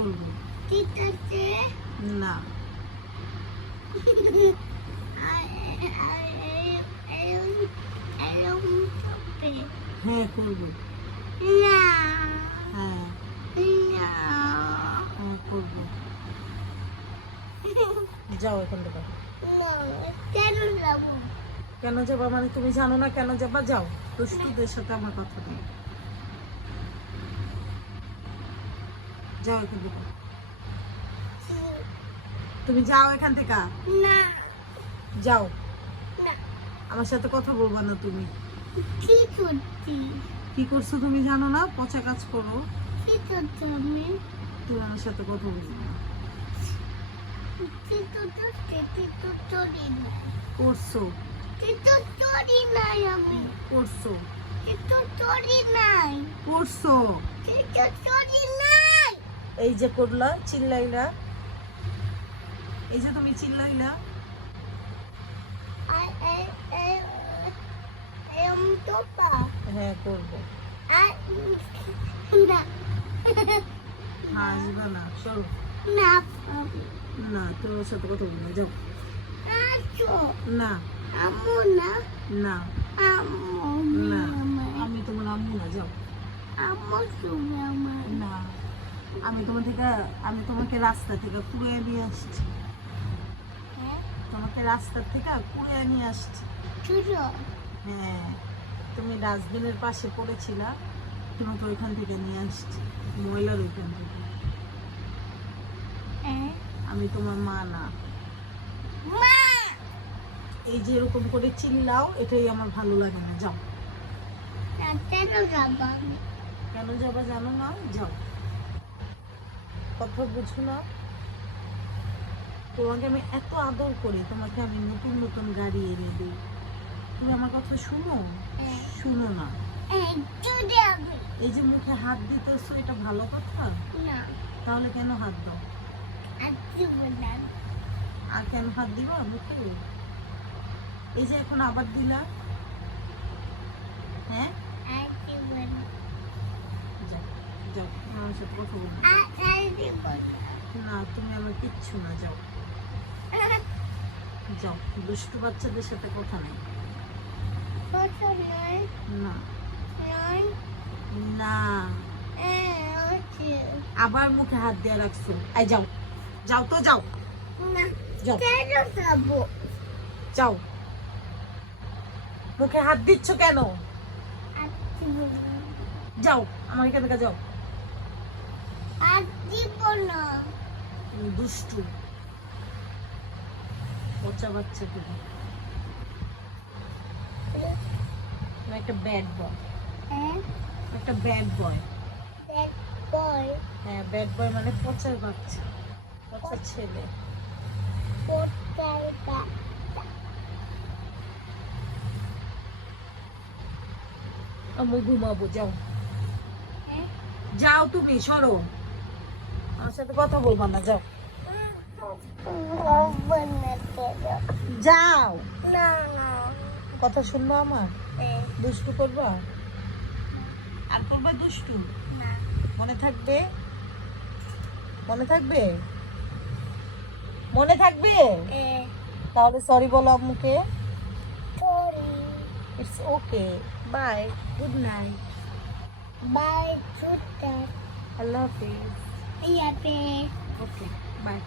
করবো। ঠিক আছে না। হ্যাঁ করবো। না হ্যাঁ না হ্যাঁ করবো। যাও এখান থেকে। কেন যাবো? কেন যাবা মানে তুমি জানো না কেন যাবা? যাও, দুষ্টুদের সাথে আমার কথা নেই। যাও এখান থেকে, তুমি যাও এখান থেকে, না যাও। না আমার সাথে কথা বলবা না তুমি। কি করছি? কি করছো তুমি জানো না? পচা কাজ করো। কি করছি আমি? তুমি আমার সাথে কথা বলবে না। কি তো চলি নাই। করছো কি তো চলি নাই আমি। করছো কি তো চলি নাই। করছো। কি তো চলি নাই। এই যে করলা, চিল্লাইলা, এই যে তুমি চিল্লাইলা। তো পা হ্যাঁ করবো। না হাসবা না, চলো। না না, তোমার সাথে কথা বলবো না, যাও। না আম্মু না না আম্মু না, আমি তোমার আম্মু না, যাও। আম্মু তুমি আমার না, আমি তোমাকে রাস্তা থেকে কুড়িয়ে নিয়ে আসছি। তোমাকে রাস্তা থেকে কুড়িয়ে নিয়ে আসছি। ছোট হ্যাঁ, তুমি ডাস্টবিনের পাশে পড়েছিলা, তোমাকে ওইখান থেকে নিয়ে আসছি, ময়লার ওইখান থেকে। আমি তোমার মা না। মা এই যে এরকম করে চিল্লাও, এটাই আমার ভালো লাগে না, যাও। কেন যাবো আমি? কেন যাবা জানো না? যাও। কথা বুঝো না? তোমাকে আমি এত আদর করি, তোমাকে আমি নতুন নতুন গাড়ি এনে দিই, তুমি আমার কথা শুনো? শুনো না। যদি আমি এই যে মুখে হাত দিতেছো, এটা ভালো কথা? না তাহলে কেন হাত দাও? আজকে বললাম আর কেন হাত দিবা মুখে? এই যে এখন আবার দিলা। হ্যাঁ, আজকে বললাম যাও যাও, আমার সাথে কথা বলবো না। আজকে বললাম না, তুমি আমার কিচ্ছু না, যাও যাও। দুষ্টু বাচ্চাদের সাথে কথা নেই। কত নয় না নয় না, হচ্ছে আবার মুখে হাত দিয়ে রাখছো। এই যাও, যাও তো, যাও না যাও কেন যাবো? যাও। মুখে হাত দিচ্ছ কেন? আজকে বললাম যাও আমার এখান থেকে, যাও। আজকে না তুমি দুষ্টু বাচ্চা বাচ্চা, তুমি তুমি একটা ব্যাড বয়, একটা ব্যাড বয়। ব্যাড বয় হ্যাঁ, ব্যাড বয় মানে পচার বাচ্চা, পচা ছেলে। কোথায় বা আমি ঘুমাবো, যাও যাও, তুমি সরো, আমার সাথে কথা বলবা না, যাও যাও। না না কথা শুনবো আমার? দুষ্টু করবা আর করবা দুষ্টু? না মনে থাকবে? মনে থাকবে? মনে থাকবে? তাহলে সরি বলো আম্মুকে। Sorry it's okay, bye, good night, bye ছুটা আল্লাহ হাফিজ। ইয়াতে ওকে, বাই।